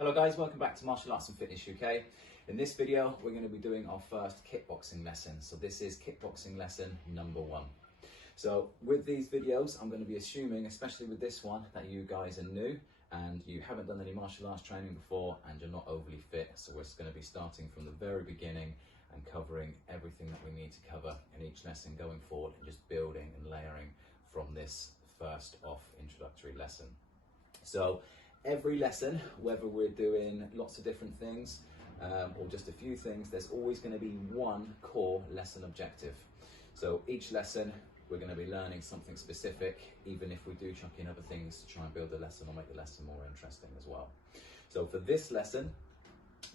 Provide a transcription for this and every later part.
Hello guys, welcome back to Martial Arts and Fitness UK. In this video, we're going to be doing our first kickboxing lesson. So this is kickboxing lesson number 1. So with these videos, I'm going to be assuming, especially with this one, that you guys are new and you haven't done any martial arts training before and you're not overly fit. So we're going to be starting from the very beginning and covering everything that we need to cover in each lesson going forward and just building and layering from this first off introductory lesson. So every lesson, whether we're doing lots of different things or just a few things, there's always going to be one core lesson objective. So each lesson we're going to be learning something specific, even if we do chuck in other things to try and build the lesson or make the lesson more interesting as well. So for this lesson,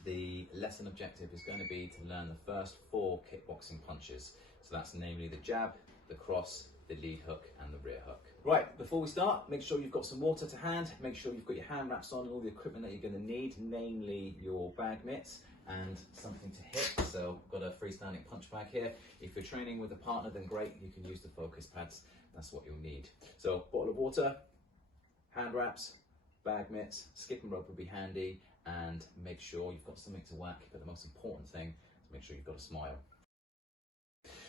the lesson objective is going to be to learn the first 4 kickboxing punches. So that's namely the jab, the cross, the lead hook and the rear hook. Right, before we start, make sure you've got some water to hand, make sure you've got your hand wraps on and all the equipment that you're going to need, namely your bag mitts and something to hit. So I've got a freestanding punch bag here. If you're training with a partner, then great, you can use the focus pads, that's what you'll need. So bottle of water, hand wraps, bag mitts, skipping rope would be handy, and make sure you've got something to whack, but the most important thing is make sure you've got a smile.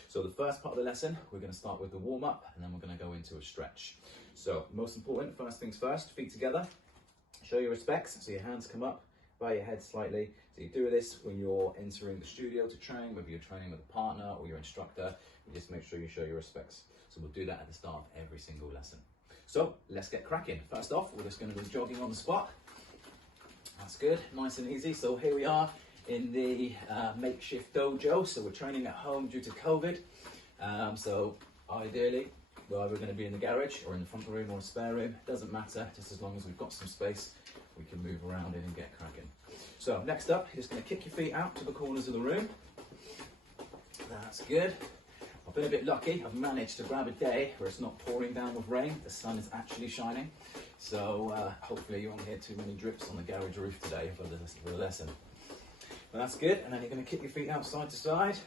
So the first part of the lesson, we're going to start with the warm-up and then we're going to go into a stretch. So most important, first things first, feet together, show your respects, so your hands come up, bow your head slightly. So you do this when you're entering the studio to train, whether you're training with a partner or your instructor, you just make sure you show your respects. So we'll do that at the start of every single lesson. So let's get cracking. First off, we're just going to be jogging on the spot. That's good, nice and easy. So here we are in the makeshift dojo. So we're training at home due to COVID. So ideally, we're either going to be in the garage or in the front room or a spare room. Doesn't matter, just as long as we've got some space, we can move around in and get cracking. So next up, you're just going to kick your feet out to the corners of the room. That's good. I've been a bit lucky. I've managed to grab a day where it's not pouring down with rain. The sun is actually shining. So hopefully you won't hear too many drips on the garage roof today for the lesson. But that's good. And then you're going to kick your feet out side to side.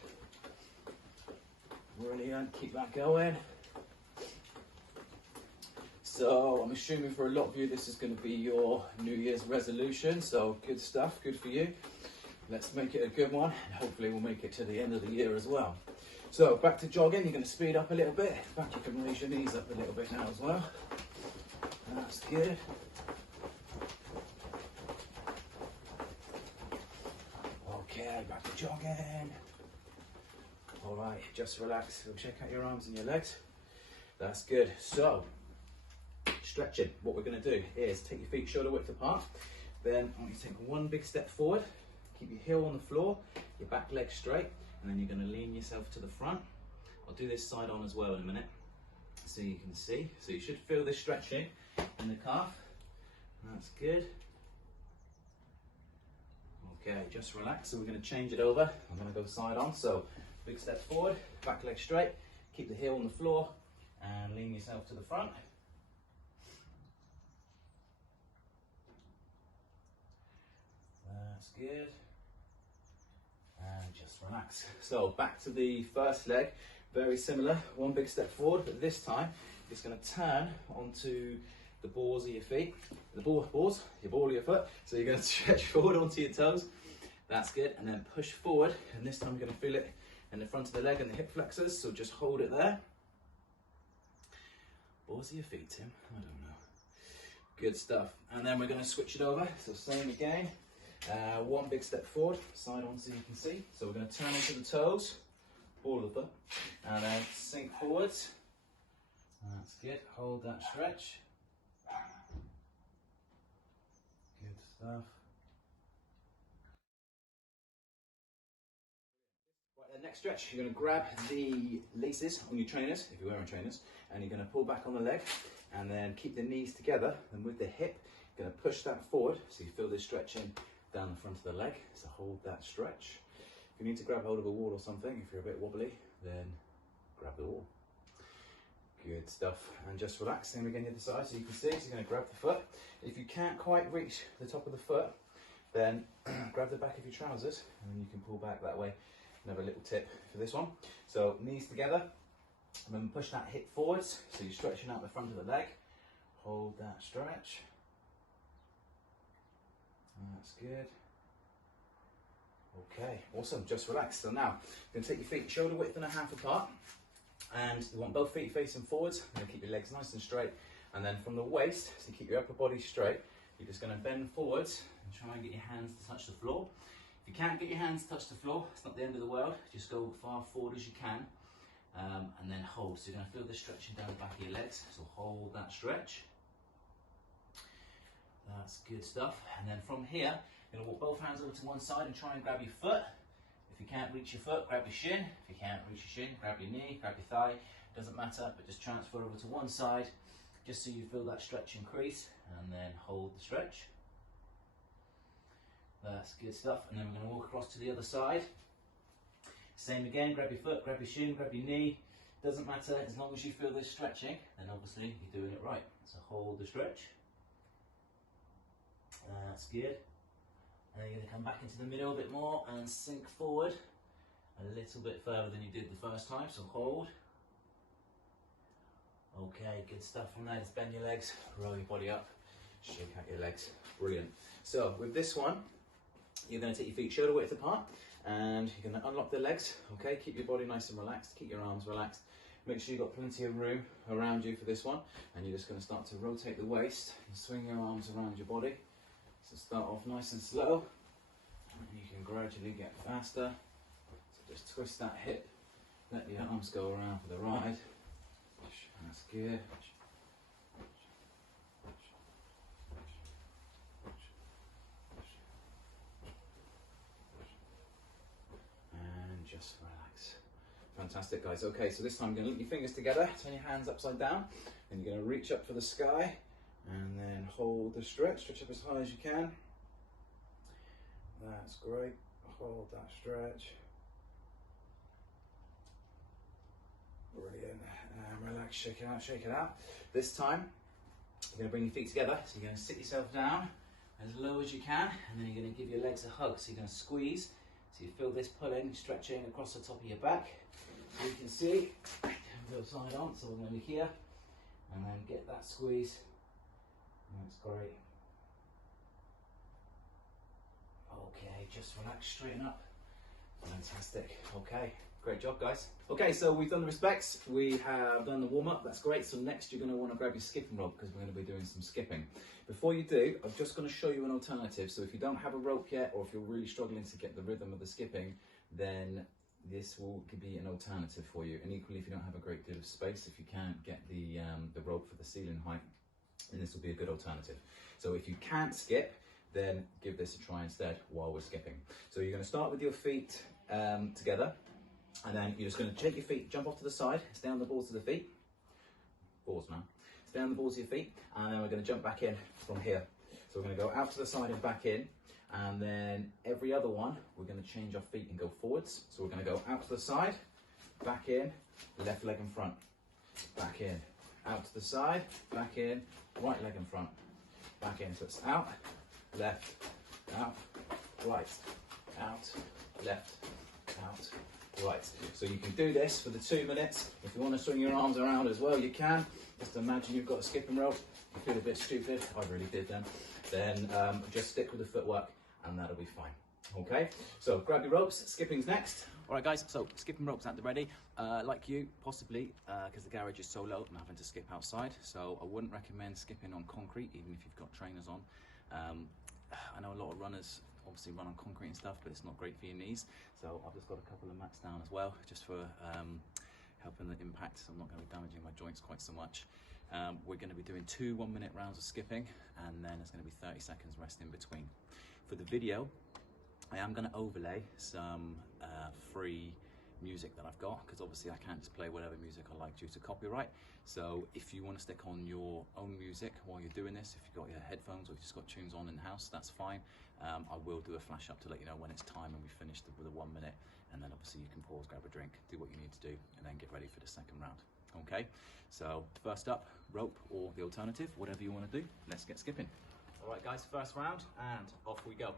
Brilliant. Keep that going. So I'm assuming for a lot of you this is going to be your New Year's resolution. So good stuff. Good for you. Let's make it a good one. And hopefully we'll make it to the end of the year as well. So back to jogging. You're going to speed up a little bit. In fact, you can raise your knees up a little bit now as well. That's good. Okay, back to jogging. All right, just relax. We'll check out your arms and your legs. That's good. So, stretching. What we're going to do is take your feet shoulder width apart. Then I want you to take one big step forward. Keep your heel on the floor, your back leg straight, and then you're going to lean yourself to the front. I'll do this side on as well in a minute, so you can see. So you should feel this stretching in the calf. That's good. Okay, just relax. So we're going to change it over. I'm going to go side on. So big step forward, back leg straight, keep the heel on the floor and lean yourself to the front. That's good. And just relax. So back to the first leg, very similar. One big step forward, but this time it's going to turn onto the balls of your feet, the ball of your foot. So you're going to stretch forward onto your toes. That's good. And then push forward. And this time you're going to feel it in the front of the leg and the hip flexors. So just hold it there. Balls of your feet, Tim. I don't know. Good stuff. And then we're going to switch it over. So same again. One big step forward, side on so you can see. So we're going to turn into the toes, ball of the foot, and then sink forwards. That's good. Hold that stretch. Good stuff. Right, the next stretch, you're going to grab the laces on your trainers, if you're wearing trainers, and you're going to pull back on the leg, and then keep the knees together, and with the hip, you're going to push that forward, so you feel this stretching down the front of the leg. So hold that stretch. If you need to grab hold of a wall or something, if you're a bit wobbly, then grab the wall. Good stuff. And just relax. Same again the other side, so you can see. So you're going to grab the foot. If you can't quite reach the top of the foot, then grab the back of your trousers and you can pull back that way. Another little tip for this one. So knees together, and then push that hip forwards. So you're stretching out the front of the leg. Hold that stretch. That's good. Okay, awesome, just relax. So now, you're gonna take your feet shoulder width and a half apart, and you want both feet facing forwards. You're gonna keep your legs nice and straight, and then from the waist, so you keep your upper body straight, you're just gonna bend forwards and try and get your hands to touch the floor. If you can't get your hands to touch the floor, it's not the end of the world. Just go far forward as you can, and then hold. So you're gonna feel the stretching down the back of your legs, so hold that stretch. That's good stuff. And then from here, you're gonna walk both hands over to one side and try and grab your foot. If you can't reach your foot, grab your shin. If you can't reach your shin, grab your knee, grab your thigh. Doesn't matter, but just transfer over to one side, just so you feel that stretch increase, and then hold the stretch. That's good stuff. And then we're gonna walk across to the other side. Same again, grab your foot, grab your shin, grab your knee. Doesn't matter, as long as you feel this stretching, then obviously you're doing it right. So hold the stretch. That's good. And then you're going to come back into the middle a bit more and sink forward a little bit further than you did the first time, so hold. Okay, good stuff. From there, just bend your legs, roll your body up, shake out your legs. Brilliant. So with this one, you're going to take your feet shoulder width apart, and you're going to unlock the legs. Okay, keep your body nice and relaxed, keep your arms relaxed. Make sure you've got plenty of room around you for this one, and you're just going to start to rotate the waist and swing your arms around your body. So start off nice and slow, and you can gradually get faster. So just twist that hip, let your arms go around for the ride. That's good. And just relax. Fantastic, guys. Okay, so this time you're going to link your fingers together, turn your hands upside down, and you're going to reach up for the sky. And then hold the stretch up as high as you can. That's great, hold that stretch. Brilliant, and relax, shake it out, shake it out. This time, you're gonna bring your feet together, so you're gonna sit yourself down as low as you can, and then you're gonna give your legs a hug. So you're gonna squeeze, so you feel this pulling, stretching across the top of your back. So you can see, go side on, so we're gonna be here, and then get that squeeze. That's great. Okay, just relax, straighten up. Fantastic. Okay, great job, guys. Okay, so we've done the respects, we have done the warm-up, that's great. So next you're going to want to grab your skipping rope, because we're going to be doing some skipping. Before you do, I'm just going to show you an alternative. So if you don't have a rope yet, or if you're really struggling to get the rhythm of the skipping, then this could be an alternative for you. And equally, if you don't have a great deal of space, if you can't get the rope for the ceiling height, then this will be a good alternative. So if you can't skip, then give this a try instead while we're skipping. So you're going to start with your feet together, and then you're just going to take your feet, jump off to the side, stay on the balls of the feet. Balls now. Stay on the balls of your feet, and then we're going to jump back in from here. So we're going to go out to the side and back in, and then every other one, we're going to change our feet and go forwards. So we're going to go out to the side, back in, left leg in front, back in, out to the side, back in, right leg in front, back in. So it's out, left, out, right, out, left, out, right. So you can do this for the 2 minutes. If you want to swing your arms around as well, you can. Just imagine you've got a skipping rope. You feel a bit stupid, I really did then just stick with the footwork and that'll be fine. Okay, so grab your ropes, skipping's next. All right guys, so skipping ropes at the ready. Like you, possibly, because the garage is so low, I'm having to skip outside. So I wouldn't recommend skipping on concrete, even if you've got trainers on. I know a lot of runners obviously run on concrete and stuff, but it's not great for your knees. So I've just got a couple of mats down as well, just for helping the impact, so I'm not going to be damaging my joints quite so much. We're going to be doing 2 1-minute rounds of skipping, and then there's going to be 30 seconds rest in between. For the video, I am going to overlay some free music that I've got, because obviously I can't just play whatever music I like due to copyright. So if you want to stick on your own music while you're doing this, if you've got your headphones or you've just got tunes on in the house, that's fine. I will do a flash up to let you know when it's time and we finished with a 1 minute, and then obviously you can pause, grab a drink, do what you need to do, and then get ready for the second round. Okay, so first up, rope or the alternative, whatever you want to do. Let's get skipping. All right guys, first round, and off we go.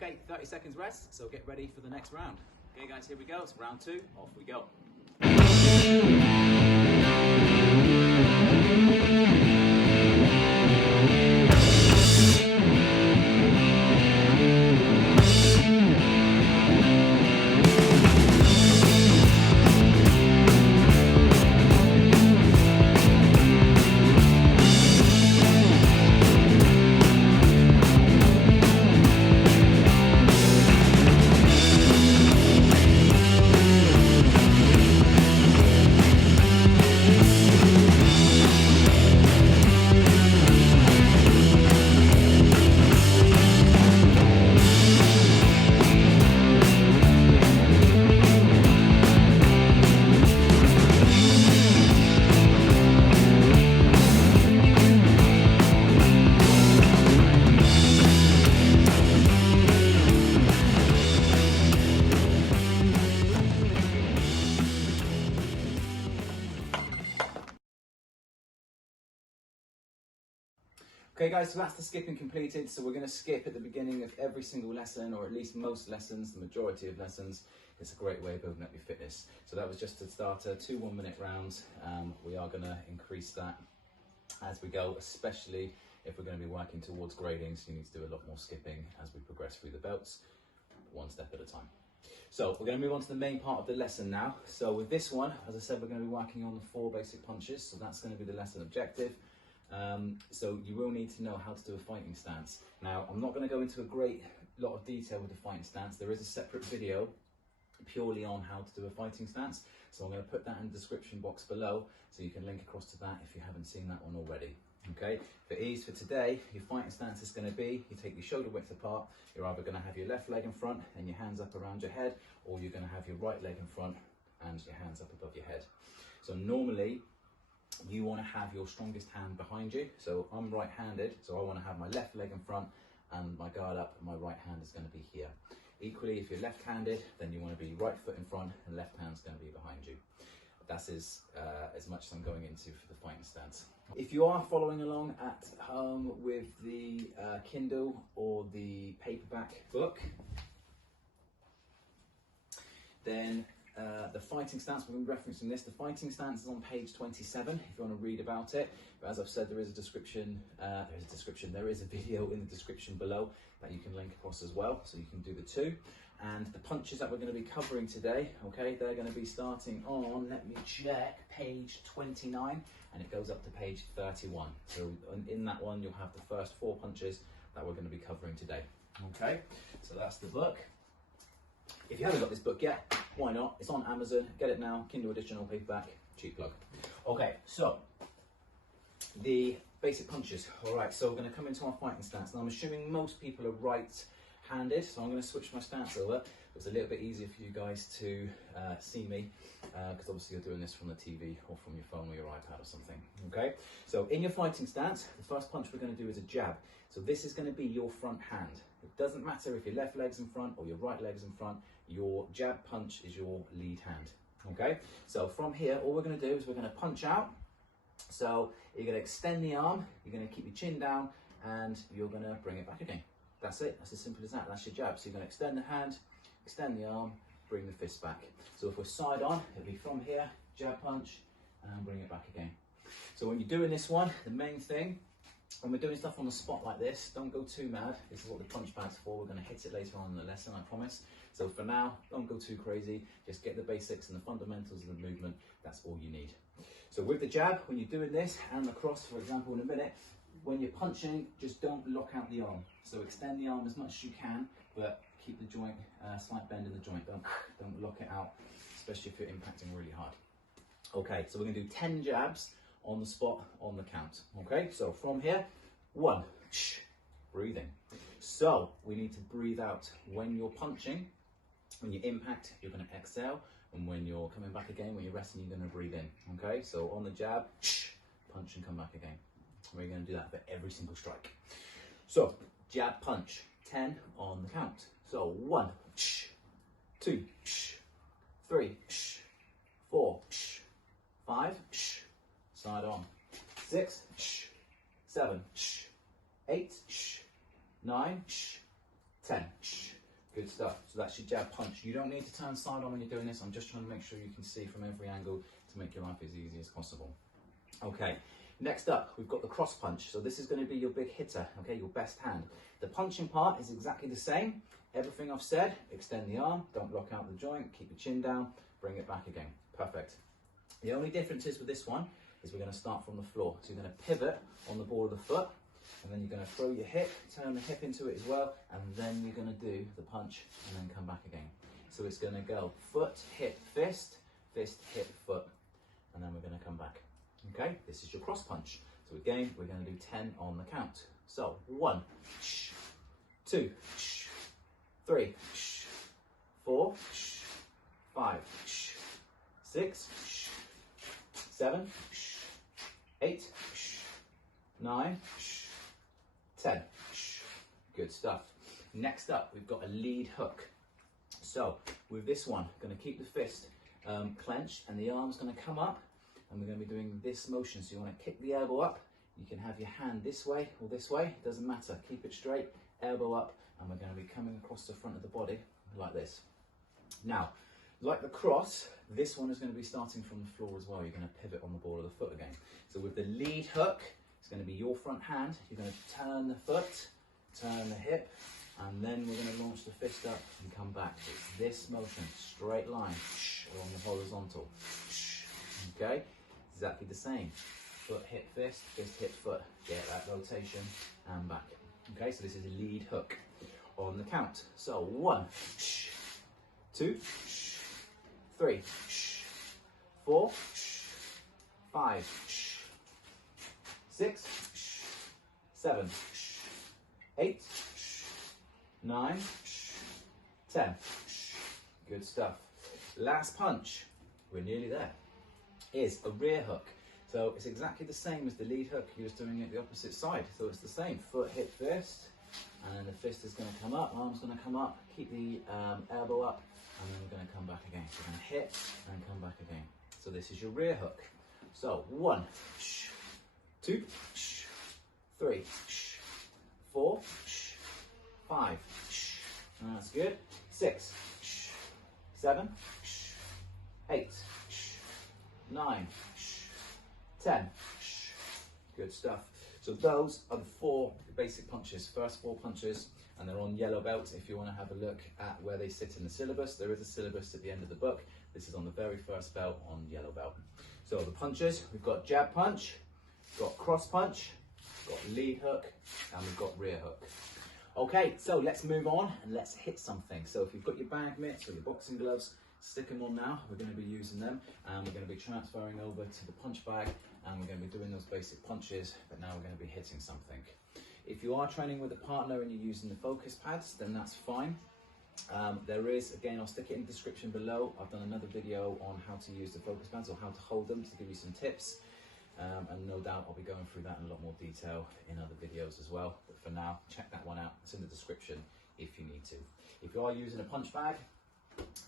Okay, 30 seconds rest, so get ready for the next round. Okay guys, here we go, it's round 2, off we go. Okay guys, so that's the skipping completed. So we're going to skip at the beginning of every single lesson, or at least most lessons, the majority of lessons. It's a great way of building up your fitness. So that was just a starter, 2 1-minute rounds. We are going to increase that as we go, especially if we're going to be working towards grading. So you need to do a lot more skipping as we progress through the belts, 1 step at a time. So we're going to move on to the main part of the lesson now. So with this one, as I said, we're going to be working on the 4 basic punches. So that's going to be the lesson objective. So you will need to know how to do a fighting stance. Now, I'm not going to go into a great lot of detail with the fighting stance. There is a separate video purely on how to do a fighting stance. So I'm going to put that in the description box below, so you can link across to that if you haven't seen that one already. Okay, for ease for today, your fighting stance is going to be, you take your shoulder width apart, you're either going to have your left leg in front and your hands up around your head, or you're going to have your right leg in front and your hands up above your head. So normally, you want to have your strongest hand behind you. So I'm right-handed, so I want to have my left leg in front and my guard up, and my right hand is going to be here. Equally, if you're left-handed, then you want to be right foot in front and left hand's going to be behind you. That's as much as I'm going into for the fighting stance. If you are following along at home with the Kindle or the paperback book, then the fighting stance, we've been referencing this, the fighting stance is on page 27 if you want to read about it. But as I've said, there is a video in the description below that you can link across as well, so you can do the 2. And the punches that we're going to be covering today, okay, they're going to be starting on, let me check, page 29, and it goes up to page 31. So in that one, you'll have the first 4 punches that we're going to be covering today. Okay, so that's the book. If you haven't got this book yet, why not? It's on Amazon. Get it now. Kindle edition or paperback. Cheap plug. Okay, so the basic punches. All right, so we're going to come into our fighting stance. Now, I'm assuming most people are right-handed, so I'm going to switch my stance over. It's a little bit easier for you guys to see me, because obviously you're doing this from the TV or from your phone or your iPad or something. Okay, so in your fighting stance, the first punch we're going to do is a jab. So this is going to be your front hand. It doesn't matter if your left leg's in front or your right leg's in front, your jab punch is your lead hand. Okay, so from here, all we're going to do is we're going to punch out. So you're going to extend the arm, you're going to keep your chin down, and you're going to bring it back again. That's it, that's as simple as that, that's your jab. So you're going to extend the hand, extend the arm, bring the fist back. So if we're side on, it'll be from here, jab punch, and bring it back again. So when you're doing this one, the main thing, when we're doing stuff on the spot like this, don't go too mad. This is what the punch bag's for. We're going to hit it later on in the lesson, I promise. So for now, don't go too crazy. Just get the basics and the fundamentals of the movement. That's all you need. So with the jab, when you're doing this, and the cross, for example, in a minute, when you're punching, just don't lock out the arm. So extend the arm as much as you can, but keep the joint, slight bend in the joint. Don't lock it out, especially if you're impacting really hard. Okay, so we're going to do 10 jabs on the spot, on the count. Okay, so from here, 1, breathing. So we need to breathe out when you're punching. When you impact, you're going to exhale, and when you're coming back again, when you're resting, you're going to breathe in. Okay, so on the jab, punch and come back again. We're going to do that for every single strike. So jab punch, 10 on the count. So 1, 2, 3, 4, 5, side on, 6, 7, 8, 9, 10. Good stuff. So that's your jab punch. You don't need to turn side on when you're doing this. I'm just trying to make sure you can see from every angle to make your life as easy as possible. Okay, next up, we've got the cross punch. So this is going to be your big hitter, okay, your best hand. The punching part is exactly the same. Everything I've said, extend the arm, don't lock out the joint, keep your chin down, bring it back again. Perfect. The only difference is with this one is we're going to start from the floor. So you're going to pivot on the ball of the foot, and then you're going to throw your hip, turn the hip into it as well, and then you're going to do the punch and then come back again. So it's going to go foot, hip, fist, fist, hip, foot, and then we're going to come back. Okay, this is your cross punch. So again, we're going to do 10 on the count. So 1, 2, 3, 4, 5, 6, 7, 8, 9, 10. Good stuff. Next up, we've got a lead hook. So with this one, going to keep the fist clenched and the arm's going to come up, and we're going to be doing this motion. So you want to kick the elbow up. You can have your hand this way or this way, it doesn't matter. Keep it straight, elbow up, and we're going to be coming across the front of the body like this. Now, like the cross, this one is going to be starting from the floor as well. You're going to pivot on the ball of the foot again. So with the lead hook, it's going to be your front hand. You're going to turn the foot, turn the hip, and then we're going to launch the fist up and come back. It's this motion, straight line, along the horizontal. Okay, exactly the same. Foot, hip, fist, hip, foot. Get that rotation and back. Okay, so this is a lead hook on the count. So 1, 2, 3, 4, 5, 6, 7, 8, 9, 10. Good stuff. Last punch, we're nearly there, is a rear hook. So it's exactly the same as the lead hook, you're just doing it the opposite side. So it's the same, foot, hip, fist, and then the fist is going to come up, arm's going to come up, keep the elbow up, and then we're going to come back again. So we're going to hit and come back again. So this is your rear hook. So 1, 2, 3, 4, 5, that's good, 6, 7, 8, 9, 10. Good stuff. So those are the 4 basic punches, first 4 punches, and they're on yellow belts. If you want to have a look at where they sit in the syllabus, there is a syllabus at the end of the book. This is on the very first belt on yellow belt. So the punches, we've got jab punch, got cross punch, got lead hook, and we've got rear hook. Okay, so let's move on and let's hit something. So if you've got your bag mitts or your boxing gloves, stick them on now. We're going to be using them, and we're going to be transferring over to the punch bag, and we're going to be doing those basic punches, but now we're going to be hitting something. If you are training with a partner and you're using the focus pads, then that's fine. There is, again, I'll stick it in the description below. I've done another video on how to use the focus pads or how to hold them to give you some tips. And no doubt I'll be going through that in a lot more detail in other videos as well. But for now, check that one out. It's in the description if you need to. If you are using a punch bag,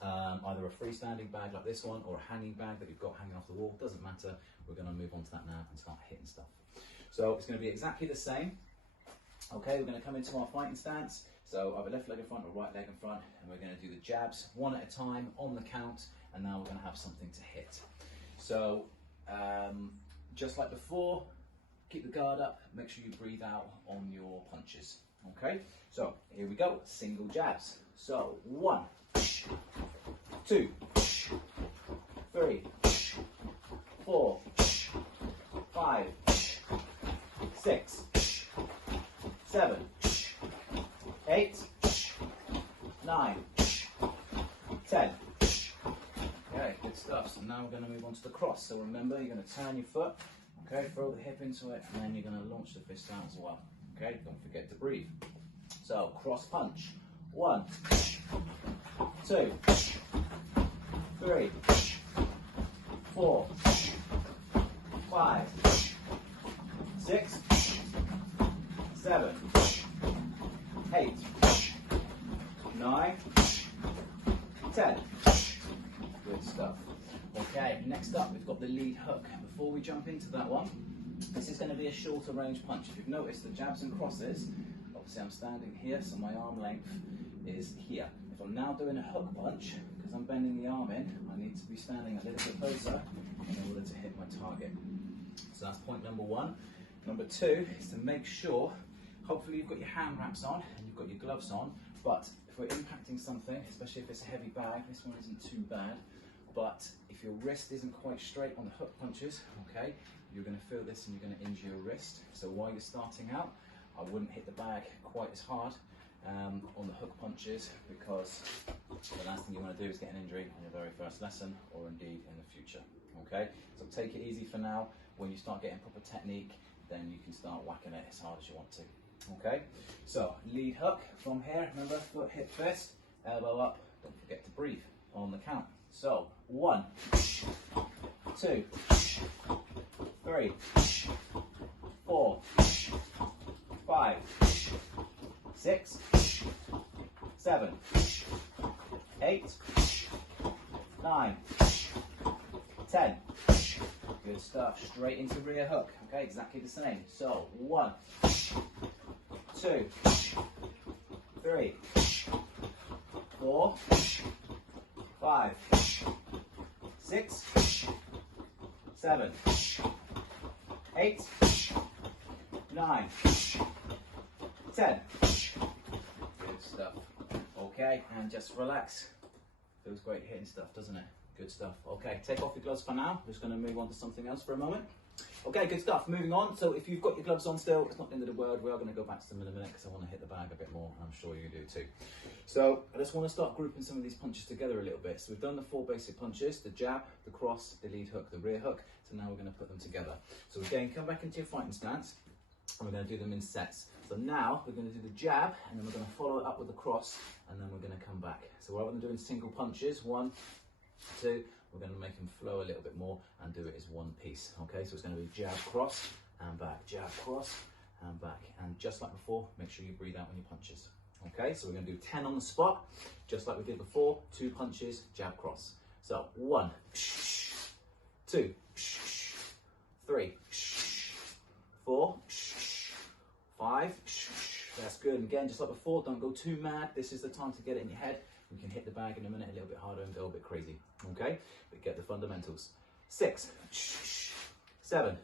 either a freestanding bag like this one or a hanging bag that you've got hanging off the wall, doesn't matter. We're going to move on to that now and start hitting stuff. So it's going to be exactly the same. Okay, we're going to come into our fighting stance. So either left leg in front or right leg in front, and we're going to do the jabs one at a time on the count, and now we're going to have something to hit. So just like before, keep the guard up, make sure you breathe out on your punches. Okay, so here we go, single jabs. So 1, 2, 3, 4, 5, 6, 7, 8, 9, 10. Okay, good stuff. So now we're going to move on to the cross. So remember, you're going to turn your foot, okay, throw the hip into it, and then you're going to launch the fist out as well. Okay, don't forget to breathe. So cross punch. 1, 2, 3, 4, 5, 6, 7, 8, 9, 10. Good stuff. Okay, next up we've got the lead hook. Before we jump into that one, this is going to be a shorter range punch. If you've noticed, the jabs and crosses, See, I'm standing here, so my arm length is here. If I'm now doing a hook punch, because I'm bending the arm in, I need to be standing a little bit closer in order to hit my target. So that's point number one. Number two is to make sure, hopefully you've got your hand wraps on and you've got your gloves on, but if we're impacting something, especially if it's a heavy bag, this one isn't too bad, but if your wrist isn't quite straight on the hook punches, okay, you're going to feel this and you're going to injure your wrist. So while you're starting out, I wouldn't hit the bag quite as hard on the hook punches, because the last thing you want to do is get an injury on your very first lesson, or indeed in the future. Okay, so take it easy for now. When you start getting proper technique, then you can start whacking it as hard as you want to. Okay, so lead hook from here. Remember, foot hip fist, elbow up. Don't forget to breathe on the count. So 1, 2, 3, 4, 5, 6, 7, 8, 9, 10. Good stuff. Straight into rear hook. Okay, exactly the same. So 1, 2, 3, 4, 5, 6, 7, 8, 9, 10. Good stuff. Okay, and just relax. Feels great hitting stuff, doesn't it? Good stuff. Okay, take off your gloves for now. We're just going to move on to something else for a moment. Okay, good stuff. Moving on. So if you've got your gloves on still, it's not the end of the world. We are going to go back to them in a minute because I want to hit the bag a bit more. I'm sure you do too. So I just want to start grouping some of these punches together a little bit. So we've done the 4 basic punches: the jab, the cross, the lead hook, the rear hook. So now we're going to put them together. So again, come back into your fighting stance, and we're going to do them in sets. So now we're going to do the jab, and then we're going to follow it up with the cross, and then we're going to come back. So rather than doing single punches, 1, 2, we're going to make them flow a little bit more and do it as one piece. Okay, so it's going to be jab, cross, and back, jab, cross, and back. And just like before, make sure you breathe out when you punches. Okay, so we're going to do 10 on the spot, just like we did before. 2 punches, jab, cross. So 1, 2, 3, 4, 5. That's good. And again, just like before, don't go too mad. This is the time to get it in your head. We can hit the bag in a minute a little bit harder and go a bit crazy. Okay, but get the fundamentals. 6, 7,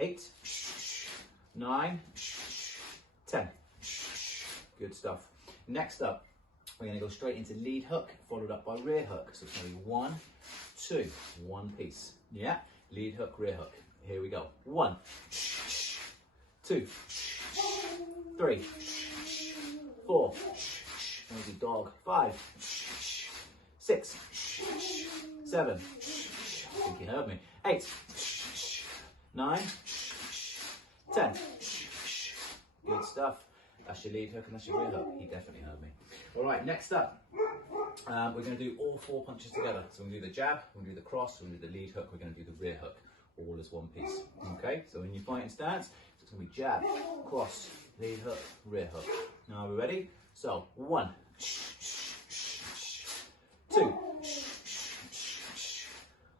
8, 9, 10. Good stuff. Next up, we're going to go straight into lead hook, followed up by rear hook. So it's going to be 1, 2, one piece. Yeah, lead hook, rear hook. Here we go. 1, 2, 3, 4. Maybe dog. 5, 6, 7. I think you heard me. 8, 9, 10. Good stuff. That's your lead hook and that's your rear hook. He definitely heard me. All right, next up, we're going to do all 4 punches together. So we're going to do the jab, we're going to do the cross, we're going to do the lead hook, we're going to do the rear hook, all as one piece. Okay, so in your fighting stance, it's going to be jab, cross, lead hook, rear hook. Now are we ready? So 1, 2,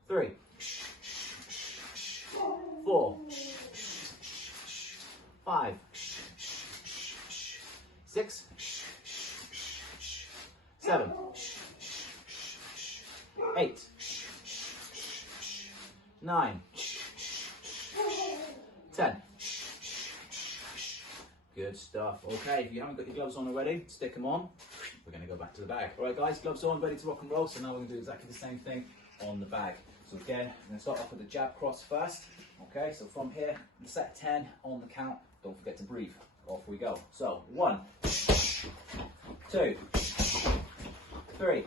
3, 4, 5, 6, 7, 8, 9, 10. Good stuff. Okay, if you haven't got your gloves on already, stick them on. We're going to go back to the bag. All right, guys, gloves on, ready to rock and roll. So now we're going to do exactly the same thing on the bag. So again, I'm going to start off with the jab cross first. Okay, so from here, set 10 on the count. Don't forget to breathe. Off we go. So 1, 2, 3,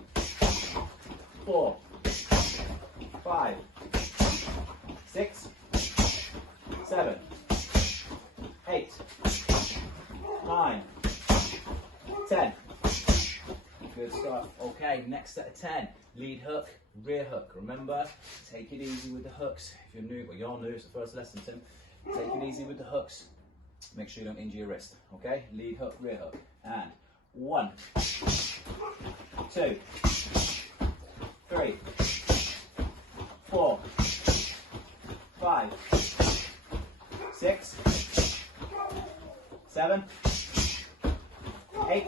4, 5, 6, 7, 8, 9, 10. Good stuff. Okay, next set of 10. Lead hook, rear hook. Remember, take it easy with the hooks. If you're new, well, you're new, it's the first lesson, Tim. Take it easy with the hooks. Make sure you don't injure your wrist. Okay, lead hook, rear hook. And 1, 2, 3, 4, 5, 6, 7, 8,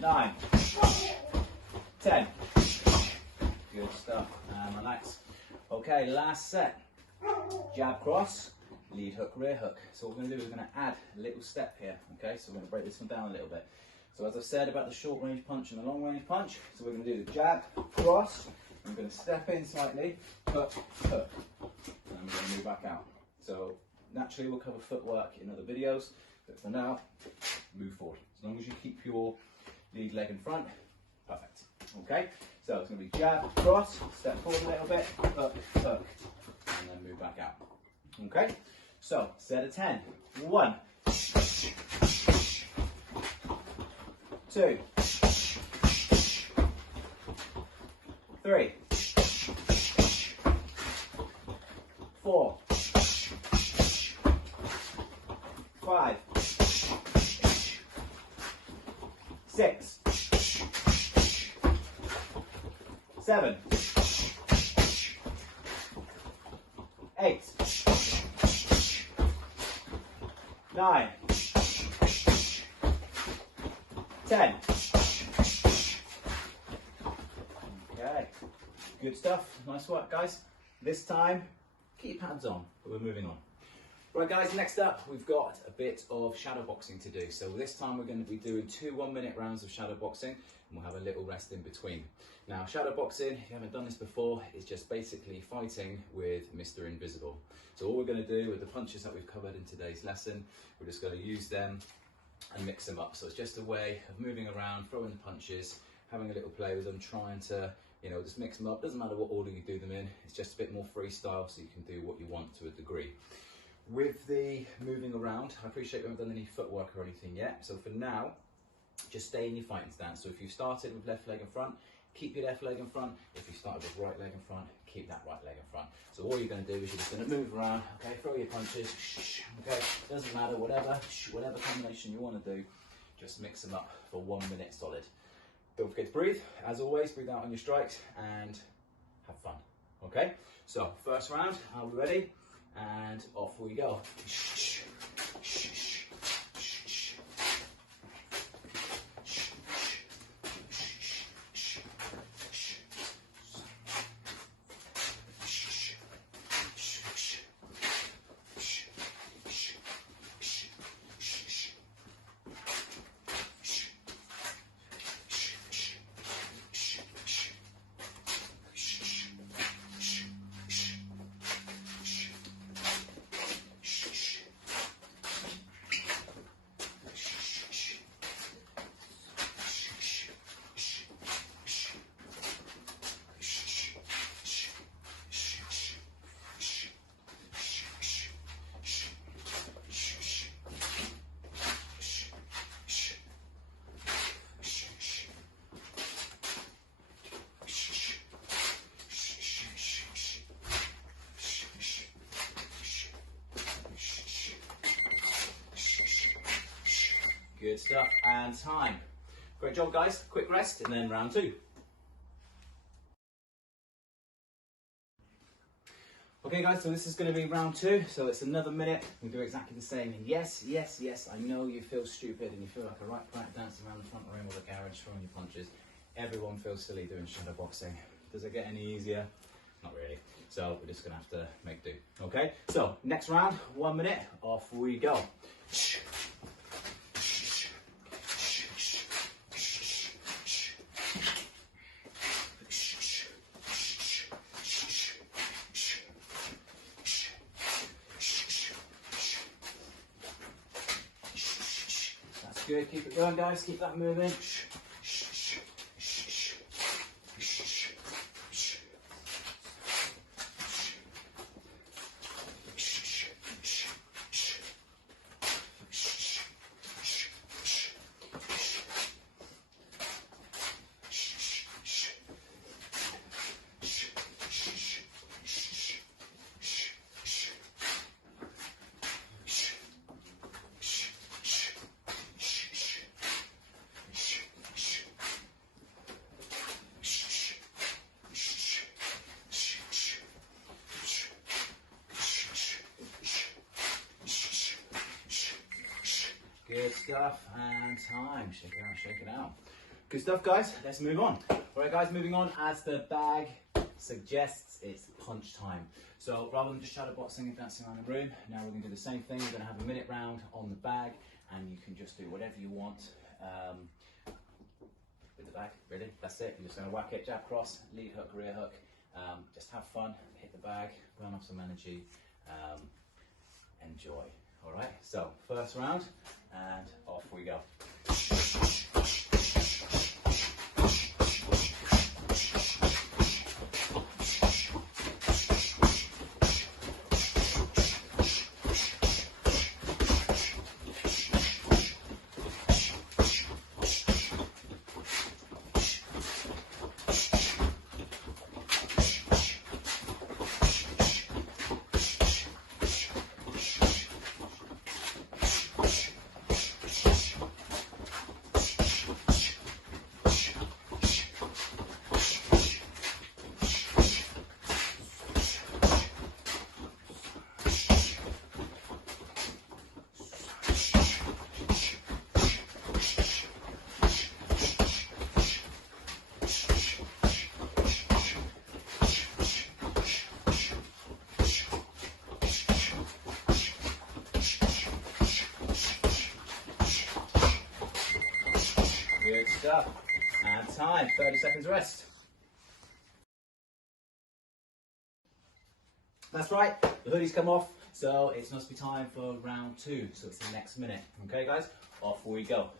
9, 10. Good stuff. And relax. Okay, last set. Jab cross, lead hook, rear hook. So what we're going to do is we're going to add a little step here. Okay, so we're going to break this one down a little bit. So as I said about the short range punch and the long range punch, so we're going to do the jab, cross, I'm going to step in slightly, hook, hook, and we're going to move back out. So naturally we'll cover footwork in other videos, but for now, move forward. As long as you keep your lead leg in front, perfect. Okay, so it's going to be jab, cross, step forward a little bit, hook, hook, and then move back out. Okay, so set of 10. 1, 2, 3, 4, 5, 6, 7, 8, 9, 10. Okay, good stuff. Nice work, guys. This time, keep pads on, but we're moving on. Right, guys, next up, we've got a bit of shadow boxing to do. So this time we're going to be doing 2 1-minute rounds of shadow boxing, and we'll have a little rest in between. Now, shadow boxing, if you haven't done this before, is just basically fighting with Mr. Invisible. So all we're going to do with the punches that we've covered in today's lesson, we're just going to use them and mix them up. So it's just a way of moving around, throwing the punches, having a little play with them, trying to, you know, just mix them up. Doesn't matter what order you do them in, it's just a bit more freestyle so you can do what you want to a degree. With the moving around, I appreciate we haven't done any footwork or anything yet. So for now, just stay in your fighting stance. So if you started with left leg in front, keep your left leg in front. If you started with right leg in front, keep that right leg in front. So all you're going to do is you're just going to move around, okay, throw your punches, okay, doesn't matter, whatever combination you want to do, just mix them up for 1 minute solid. Don't forget to breathe. As always, breathe out on your strikes and have fun, okay? So first round, are we ready? And off we go. Good stuff, and time. Great job, guys. Quick rest, and then round 2. Okay, guys, so this is going to be round 2, so it's another minute. We do exactly the same. And yes, yes, yes, I know you feel stupid and you feel like a right brat dancing around the front room or the garage throwing your punches. Everyone feels silly doing shadow boxing. Does it get any easier? Not really. So we're just going to have to make do. Okay, so next round, 1 minute, off we go. Good, keep it going, guys, keep that moving. Good stuff, and time. Shake it out, shake it out. Good stuff, guys. Let's move on. All right, guys, moving on. As the bag suggests, it's punch time. So rather than just shadow boxing and dancing around the room, now we're going to do the same thing. We're going to have a minute round on the bag, and you can just do whatever you want with the bag. Really, that's it. You're just going to whack it, jab, cross, lead hook, rear hook. Just have fun, hit the bag, burn off some energy, enjoy. All right, so first round, and off we go. Good stuff. And time, 30 seconds rest. That's right, the hoodie's come off, so it must be time for round 2. So it's the next minute. Okay, guys, off we go.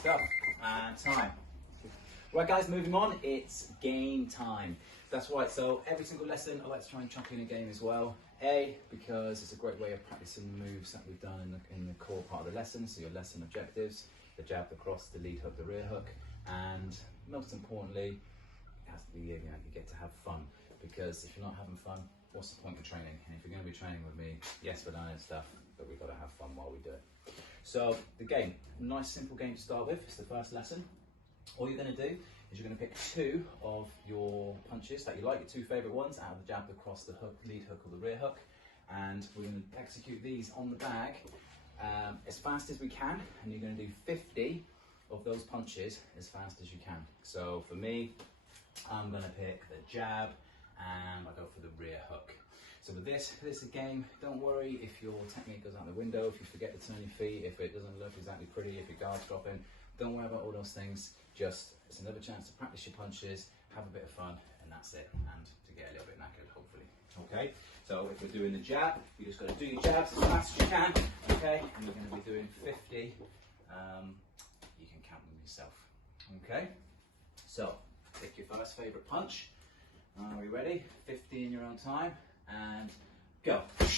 Stuff and time. Right, guys, moving on, it's game time. That's right, so every single lesson I like to try and chuck in a game as well. Because it's a great way of practicing the moves that we've done in the core part of the lesson, so your lesson objectives, the jab, the cross, the lead hook, the rear hook, and most importantly, it has to be, you get to have fun, because if you're not having fun, what's the point of training? And if you're going to be training with me, yes, we're learning stuff, but we've got to have fun while we do it. So the game, nice simple game to start with. It's the first lesson. All you're going to do is you're going to pick 2 of your punches that you like, your 2 favourite ones, out of the jab, the cross, the hook, lead hook or the rear hook, and we're going to execute these on the bag as fast as we can, and you're going to do 50 of those punches as fast as you can. So for me, I'm going to pick the jab and I go for the rear hook. So with this is a game, don't worry if your technique goes out the window, if you forget to turn your feet, if it doesn't look exactly pretty, if your guard's dropping, don't worry about all those things. Just, it's another chance to practice your punches, have a bit of fun, and that's it. And to get a little bit knackered, hopefully. Okay, so if we're doing the jab, you just got to do your jabs as fast as you can, okay? And you're going to be doing 50, you can count them yourself, okay? So, pick your first favourite punch. Are we ready? 50 in your own time. And go. Good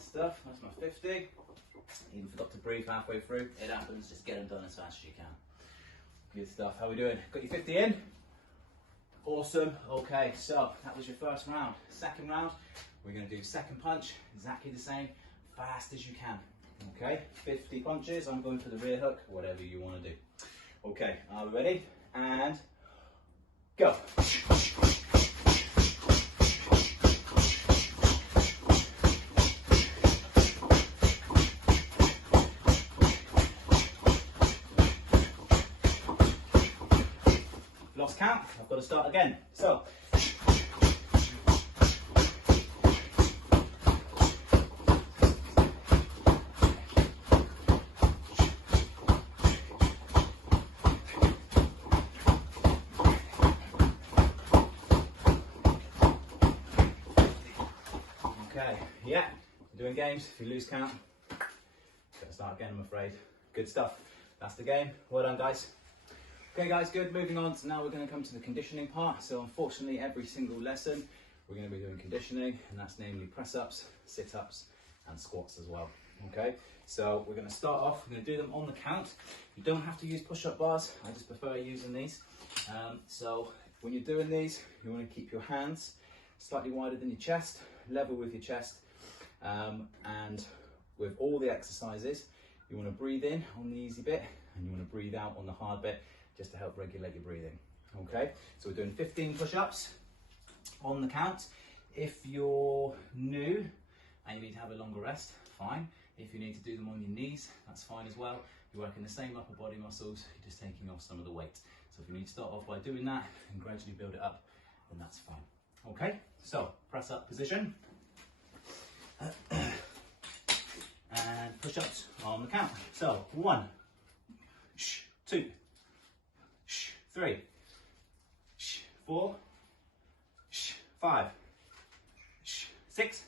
stuff, that's my 50. Even forgot to breathe halfway through. It happens, just get them done as fast as you can. Good stuff, how are we doing? Got your 50 in? Awesome, okay, so that was your first round. Second round, we're going to do second punch, exactly the same, fast as you can. Okay, 50 punches, I'm going for the rear hook, whatever you want to do. Okay, are we ready? And go. got to start again. So, okay, yeah, doing games. If you lose count, gotta start again, I'm afraid. Good stuff. That's the game. Well done, guys. Okay, guys, good. Moving on. So now we're going to come to the conditioning part. So unfortunately, every single lesson, we're going to be doing conditioning, and that's namely press-ups, sit-ups, and squats as well. Okay, so we're going to start off. We're going to do them on the count. You don't have to use push-up bars. I just prefer using these. So when you're doing these, you want to keep your hands slightly wider than your chest, level with your chest, and with all the exercises, you want to breathe in on the easy bit, and you want to breathe out on the hard bit, just to help regulate your breathing. Okay, so we're doing 15 push-ups on the count. If you're new and you need to have a longer rest, fine. If you need to do them on your knees, that's fine as well. You're working the same upper body muscles, you're just taking off some of the weight. So if you need to start off by doing that and gradually build it up, then that's fine. Okay, so press up position. And push-ups on the count. So 1, 2, 3, 4, 5, 6,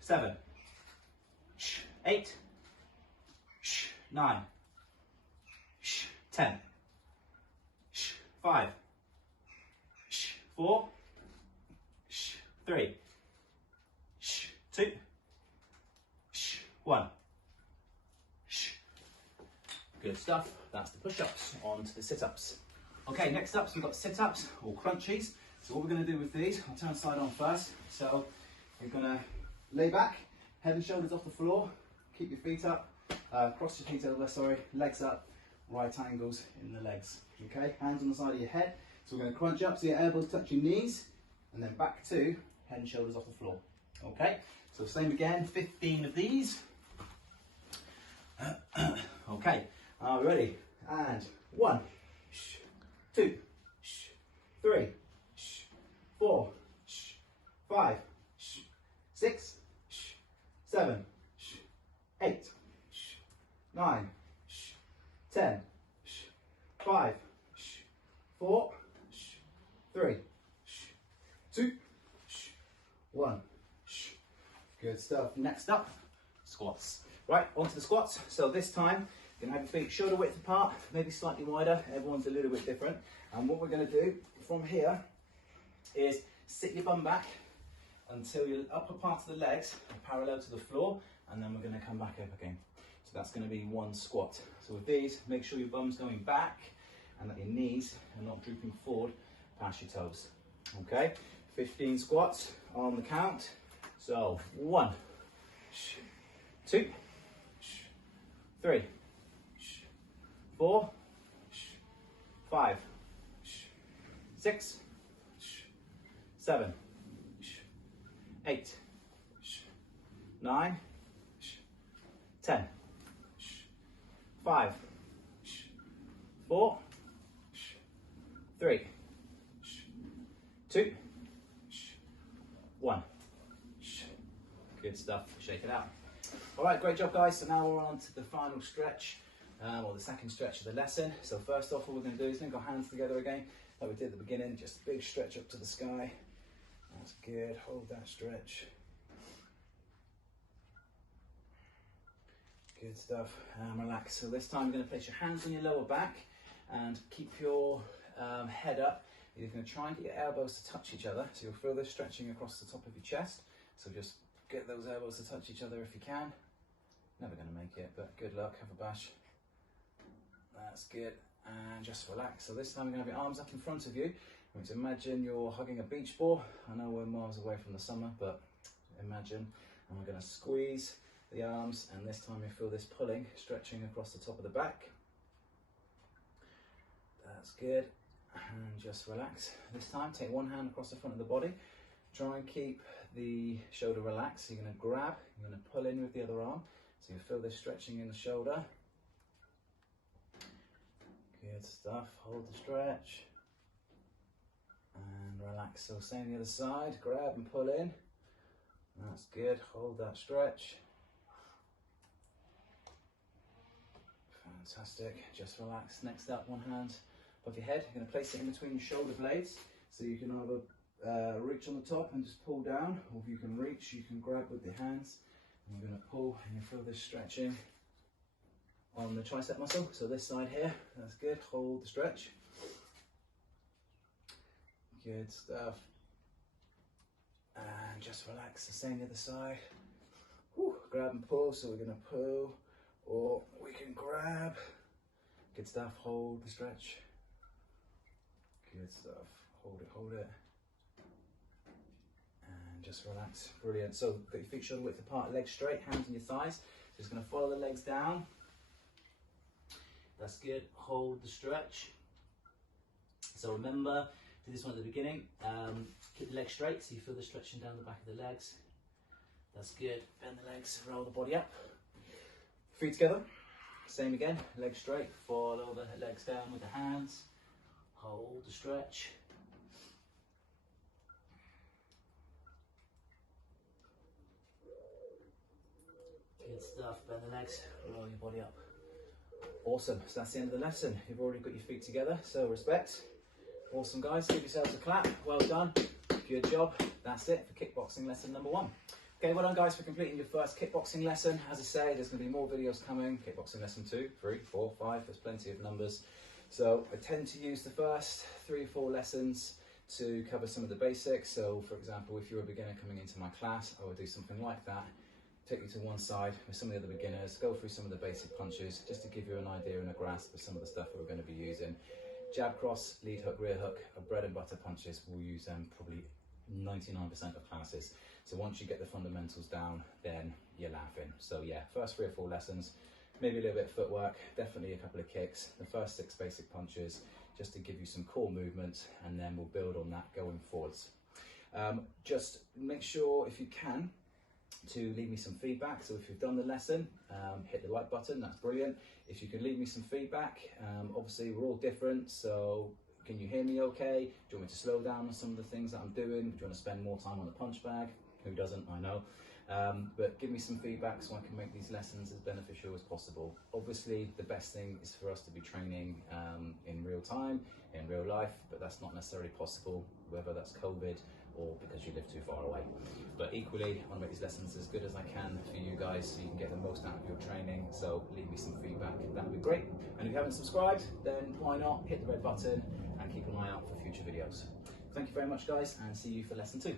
7, 8, 9, 10, 5, 4, 3, 2, 1. Good stuff. That's the push-ups. On to the sit-ups. Okay, next up, so we've got sit-ups or crunchies. So what we're going to do with these, I'll turn side on first. So you're going to lay back, head and shoulders off the floor, keep your feet up, cross your feet over, sorry, legs up, right angles in the legs. Okay, hands on the side of your head. So we're going to crunch up so your elbows touch your knees, and then back to head and shoulders off the floor. Okay, so same again, 15 of these. Okay, are we ready? And 1, 2, 3, 4, 5, 6, 7, 8, 9, 10, 5, 4, 3, 2, 1. Good stuff. Next up, squats. Right, onto the squats. So this time, you're gonna have your feet shoulder width apart, maybe slightly wider. Everyone's a little bit different. And what we're gonna do from here is sit your bum back until your upper parts of the legs are parallel to the floor, and then we're gonna come back up again. So that's gonna be one squat. So with these, make sure your bum's going back and that your knees are not drooping forward past your toes. Okay, 15 squats on the count. So 1, 2, 3, 4, 5, 6, 7, 8, 9, 10, 5, 4, 3, 2, 1. Good stuff. Shake it out. All right, great job, guys. So now we're on to the final stretch, or the second stretch of the lesson. So first off, what we're going to do is link our hands together again, like we did at the beginning. Just a big stretch up to the sky. That's good. Hold that stretch. Good stuff. Relax. So this time, you're going to place your hands on your lower back and keep your head up. You're going to try and get your elbows to touch each other. So you'll feel this stretching across the top of your chest. So just get those elbows to touch each other if you can. Never going to make it, but good luck. Have a bash. That's good. And just relax. So this time you're going to have your arms up in front of you. Let's imagine you're hugging a beach ball. I know we're miles away from the summer, but imagine. And we're going to squeeze the arms, and this time you feel this pulling, stretching across the top of the back. That's good. And just relax. This time, take one hand across the front of the body. Try and keep the shoulder relaxed. So you're going to grab, you're going to pull in with the other arm. So you feel this stretching in the shoulder. Good stuff. Hold the stretch. relax. So same the other side, grab and pull in. That's good, hold that stretch. Fantastic, just relax. Next up, one hand above your head. You're going to place it in between your shoulder blades. So you can either reach on the top and just pull down, or if you can reach, you can grab with your hands. And you're going to pull and you feel this stretching on the tricep muscle. So this side here, that's good, hold the stretch. Good stuff. And just relax, the same the other side. Whew. Grab and pull, so we're going to pull, or we can grab. Good stuff, hold the stretch. Good stuff, hold it. And just relax, brilliant. So got your feet shoulder width apart, legs straight, hands on your thighs. Just going to follow the legs down. That's good, hold the stretch. So remember, do this one at the beginning. Keep the legs straight so you feel the stretching down the back of the legs. That's good. Bend the legs, roll the body up. Feet together. Same again, legs straight. Follow the legs down with the hands. Hold the stretch. Good stuff. Bend the legs, roll your body up. Awesome. So that's the end of the lesson. You've already got your feet together, so respect. Awesome, guys. Give yourselves a clap. Well done. Good job. That's it for kickboxing lesson number 1. Okay, well done, guys, for completing your first kickboxing lesson. As I say, there's going to be more videos coming. Kickboxing lesson 2, 3, 4, 5. There's plenty of numbers. So I tend to use the first 3 or 4 lessons to cover some of the basics. So, for example, if you're a beginner coming into my class, I would do something like that. Take you to one side with some of the other beginners, go through some of the basic punches, just to give you an idea and a grasp of some of the stuff that we're going to be using. Jab, cross, lead hook, rear hook are bread and butter punches. We'll use them probably 99% of classes. So once you get the fundamentals down, then you're laughing. So yeah, first 3 or 4 lessons, maybe a little bit of footwork, definitely a couple of kicks, the first 6 basic punches, just to give you some core movements, and then we'll build on that going forwards. Just make sure, if you can, to leave me some feedback. So if you've done the lesson, hit the like button, that's brilliant. If you can leave me some feedback, obviously we're all different, so can you hear me okay? Do you want me to slow down on some of the things that I'm doing? Do you want to spend more time on the punch bag? Who doesn't, I know. But give me some feedback so I can make these lessons as beneficial as possible. Obviously, the best thing is for us to be training in real time, in real life, but that's not necessarily possible, whether that's COVID or because you live too far away. But equally, I want to make these lessons as good as I can for you guys so you can get the most out of your training. So leave me some feedback, that would be great. And if you haven't subscribed, then why not hit the red button and keep an eye out for future videos. Thank you very much, guys, and see you for lesson 2.